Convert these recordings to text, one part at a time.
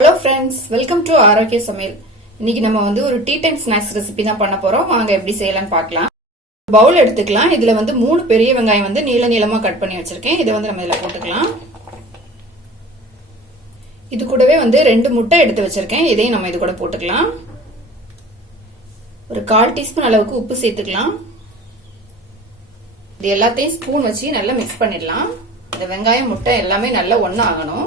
Hello friends welcome to ஆரோக்கிய சமையல் இன்னைக்கு நம்ம வந்து ஒரு டீ டைம் ஸ்நாக்ஸ் ரெசிபி தான் பண்ண போறோம். வாங்க எப்படி செய்யலாம்னு பார்க்கலாம். பவுல் எடுத்துக்கலாம். இதுல வந்து மூணு பெரிய வெங்காயம் வந்து நீள நீளமா கட் பண்ணி வச்சிருக்கேன். இதை வந்து நம்ம இதில் போட்டுக்கலாம். இது கூடவே வந்து ரெண்டு முட்டை எடுத்து வச்சிருக்கேன். இதையும் நம்ம இது கூட போட்டுக்கலாம். ஒரு கால் டீஸ்பூன் அளவுக்கு உப்பு சேர்த்துக்கலாம். இது எல்லாத்தையும் ஸ்பூன் வச்சு நல்லா மிக்ஸ் பண்ணிடலாம். இந்த வெங்காயம் முட்டை எல்லாமே நல்லா ஒன்றா ஆகணும்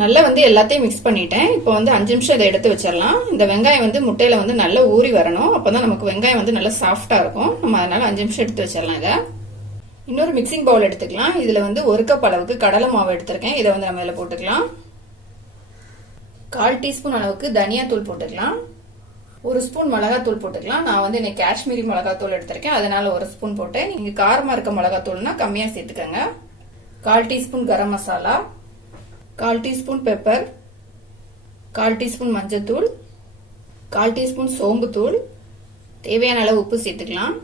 நல்லா வந்து எல்லாத்தையும் மிக்ஸ் பண்ணிட்டேன். இப்போ வந்து அஞ்சு நிமிஷம் இதை எடுத்து வச்சிடலாம். இந்த வெங்காயம் வந்து முட்டையில வந்து நல்லா ஊறி வரணும். அப்பதான் நமக்கு வெங்காயம் வந்து நல்லா சாஃப்டா இருக்கும். நம்ம அதனால அஞ்சு நிமிஷம் எடுத்து வச்சிடலாம் இதை. இன்னொரு மிக்சிங் பவுல் எடுத்துக்கலாம். இதுல வந்து ஒரு கப் அளவுக்கு கடலை மாவு எடுத்திருக்கேன். இதை வந்து நம்ம இதில் போட்டுக்கலாம். கால் டீஸ்பூன் அளவுக்கு தனியா தூள் போட்டுக்கலாம். ஒரு ஸ்பூன் மிளகாத்தூள் போட்டுக்கலாம். நான் வந்து இன்னைக்கு காஷ்மீரி மிளகாத்தூள் எடுத்திருக்கேன். அதனால ஒரு ஸ்பூன் போட்டேன் நீங்க காரமா இருக்க மிளகாத்தூள்னா கம்மியா சேர்த்துக்கோங்க. கால் டீஸ்பூன் கரம் மசாலா. கால் டீஸ்பூன் பெப்பர் கால் டீஸ்பூன் மஞ்சத்தூள் கால் டீஸ்பூன் சோம்புத்தூள் தேவையான அளவு உப்பு சேர்த்துக்கலாம்.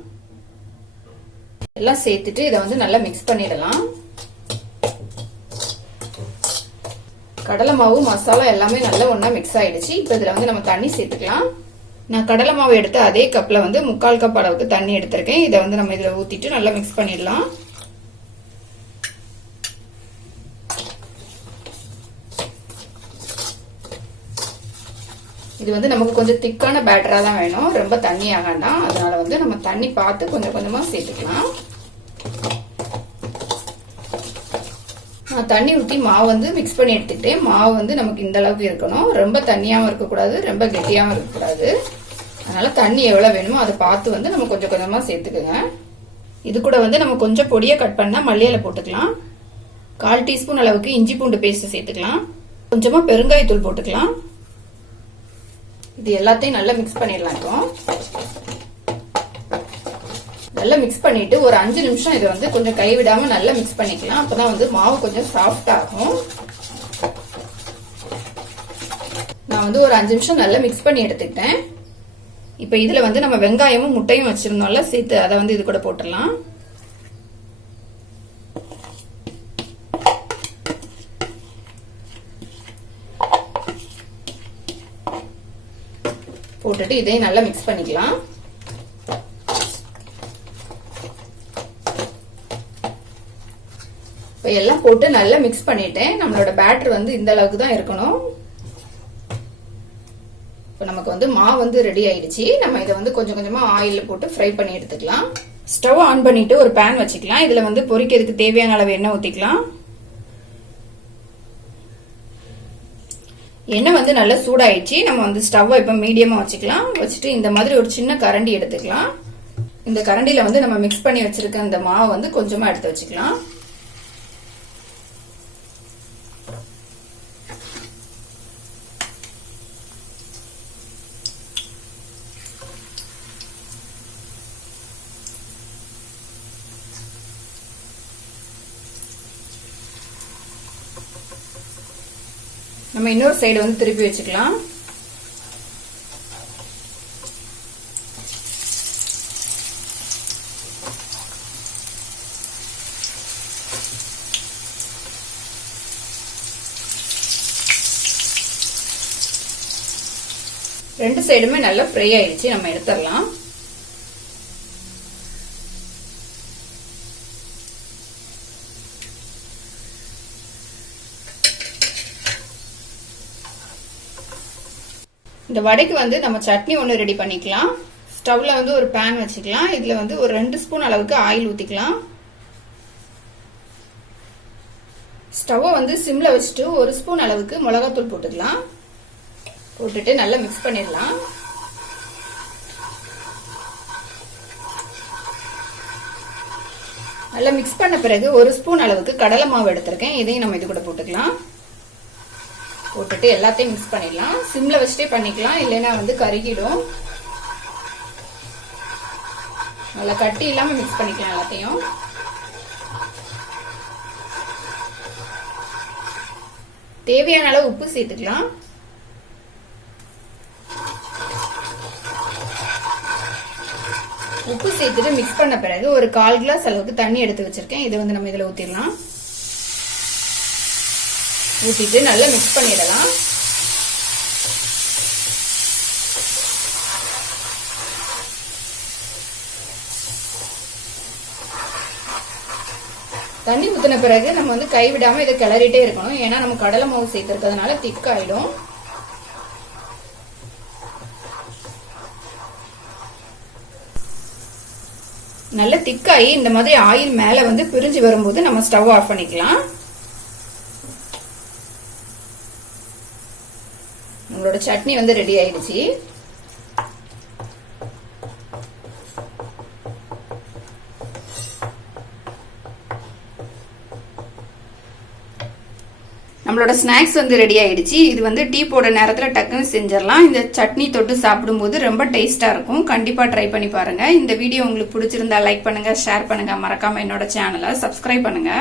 எல்லாம் சேர்த்துட்டு இதை வந்து நல்லா மிக்ஸ் பண்ணிடலாம். கடலை மாவு மசாலா எல்லாமே நல்லா ஒன்றா மிக்ஸ் ஆயிடுச்சு. இப்போ இதில் வந்து நம்ம தண்ணி சேர்த்துக்கலாம். நான் கடலை மாவு எடுத்து அதே கப்பில் வந்து முக்கால் கப் அளவுக்கு தண்ணி எடுத்திருக்கேன். இதை வந்து நம்ம இதில் ஊற்றிட்டு நல்லா மிக்ஸ் பண்ணிடலாம். இது வந்து நமக்கு கொஞ்சம் திக்கான பேட்டரா தான் வேணும். ரொம்ப தண்ணி ஆகாண்டாம் அதனால வந்து நம்ம தண்ணி பார்த்து கொஞ்சம் கொஞ்சமா சேர்த்துக்கலாம். நான் தண்ணி ஊற்றி மாவு வந்து மிக்ஸ் பண்ணி எடுத்துக்கிட்டேன். மாவு வந்து நமக்கு இந்த அளவுக்கு இருக்கணும். ரொம்ப தண்ணியாகவும் இருக்கக்கூடாது. ரொம்ப கெட்டியாகவும் இருக்கக்கூடாது. அதனால தண்ணி எவ்வளோ வேணுமோ அதை பார்த்து வந்து நம்ம கொஞ்சம் கொஞ்சமாக சேர்த்துக்குங்க. இது கூட வந்து நம்ம கொஞ்சம் பொடியை கட் பண்ணால் மல்லியில போட்டுக்கலாம். கால் டீஸ்பூன் அளவுக்கு இஞ்சி பூண்டு பேஸ்ட் சேர்த்துக்கலாம். கொஞ்சமாக பெருங்காயத்தூள் போட்டுக்கலாம். இது எல்லாத்தையும் நல்லா மிக்ஸ் பண்ணிடலாம் இப்போ. நல்லா மிக்ஸ் பண்ணிட்டு ஒரு அஞ்சு நிமிஷம் இதை வந்து கொஞ்சம் கைவிடாம நல்லா மிக்ஸ் பண்ணிக்கலாம். அப்பதான் வந்து மாவு கொஞ்சம் சாஃப்ட் ஆகும். நான் வந்து ஒரு அஞ்சு நிமிஷம் நல்லா மிக்ஸ் பண்ணி எடுத்துக்கிட்டேன். இப்போ இதுல வந்து நம்ம வெங்காயமும் முட்டையும் வச்சிருந்தோம்ல சேர்த்து அதை வந்து இது கூட போட்டுடலாம். போட்டுட்டு இதையும் நல்லா மிக்ஸ் பண்ணிக்கலாம். இப்போ எல்லாம் போட்டு நல்லா மிக்ஸ் பண்ணிட்டேன். நம்மளோட பேட்டர் வந்து இந்த அளவுக்கு தான் இருக்கணும். இப்போ நமக்கு வந்து மாவு வந்து ரெடி ஆயிடுச்சு. நம்ம இதை வந்து கொஞ்சம் கொஞ்சமாக ஆயிலில் போட்டு ஃப்ரை பண்ணி எடுத்துக்கலாம். ஸ்டவ் ஆன் பண்ணிட்டு ஒரு பேன் வச்சுக்கலாம். இதில் வந்து பொரிக்கிறதுக்கு தேவையான அளவு எண்ணெய் ஊற்றிக்கலாம் எண்ணெய் வந்து நல்லா சூடாயிடுச்சு. நம்ம வந்து ஸ்டவ்வை இப்போ மீடியமாக வச்சுக்கலாம். வச்சுட்டு இந்த மாதிரி ஒரு சின்ன கரண்டி எடுத்துக்கலாம். இந்த கரண்டியில் வந்து நம்ம மிக்ஸ் பண்ணி வச்சிருக்க அந்த மாவை வந்து கொஞ்சமாக எடுத்து வச்சுக்கலாம். நம்ம இன்னொரு சைடு வந்து திருப்பி வச்சுக்கலாம். ரெண்டு சைடுமே நல்லா ஃப்ரை ஆயிடுச்சு. நம்ம எடுத்துடலாம். இந்த வடைக்கு வந்து நம்ம சட்னி ஒன்று ரெடி பண்ணிக்கலாம். ஸ்டவ்வில் வந்து ஒரு பேன் வச்சுக்கலாம். இதில் வந்து ஒரு ரெண்டு ஸ்பூன் அளவுக்கு ஆயில் ஊற்றிக்கலாம் ஸ்டவ்வை வந்து சிம்மில் வச்சுட்டு ஒரு ஸ்பூன் அளவுக்கு மிளகாத்தூள் போட்டுக்கலாம். போட்டுட்டு நல்லா மிக்ஸ் பண்ணிடலாம். நல்லா மிக்ஸ் பண்ண பிறகு ஒரு ஸ்பூன் அளவுக்கு கடலை மாவு எடுத்திருக்கேன். இதையும் நம்ம இது கூட போட்டுக்கலாம். போட்டுட்டு எல்லாத்தையும் மிக்ஸ் பண்ணிடலாம். சிம்ல வச்சுட்டே பண்ணிக்கலாம். இல்லைன்னா வந்து கருகிடும். நல்லா கட்டி இல்லாம மிக்ஸ் பண்ணிக்கலாம் எல்லாத்தையும். தேவையான அளவு உப்பு சேர்த்துக்கலாம். உப்பு சேர்த்துட்டு மிக்ஸ் பண்ண பிறகு ஒரு கால் கிளாஸ் அளவுக்கு தண்ணி எடுத்து வச்சிருக்கேன். இதை வந்து நம்ம இதில் ஊற்றிடலாம் ஊற்றிட்டு நல்லா மிக்ஸ் பண்ணிடலாம். தண்ணி ஊற்றின பிறகு நம்ம வந்து கைவிடாமல் இதை கிளறிட்டே இருக்கணும். ஏன்னா நம்ம கடலை மாவு சேர்த்துருக்கிறதுனால ஆகிடும் நல்ல திக்காகி இந்த மாதிரி ஆயில் மேலே வந்து பிரிஞ்சு வரும்போது நம்ம ஸ்டவ் ஆஃப் பண்ணிக்கலாம் நம்மளோட சட்னி வந்து ரெடி ஆயிடுச்சு. நம்மளோட ஸ்நாக்ஸ் வந்து ரெடி ஆயிடுச்சு. இது வந்து டீ போட நேரத்தில் டக்குன்னு செஞ்சிடலாம். இந்த சட்னி தொட்டு சாப்பிடும்போது ரொம்ப டேஸ்ட்டாக இருக்கும். கண்டிப்பாக ட்ரை பண்ணி பாருங்க. இந்த வீடியோ உங்களுக்கு பிடிச்சிருந்தா லைக் பண்ணுங்க ஷேர் பண்ணுங்க. மறக்காம என்னோட சேனலை சப்ஸ்கிரைப் பண்ணுங்க.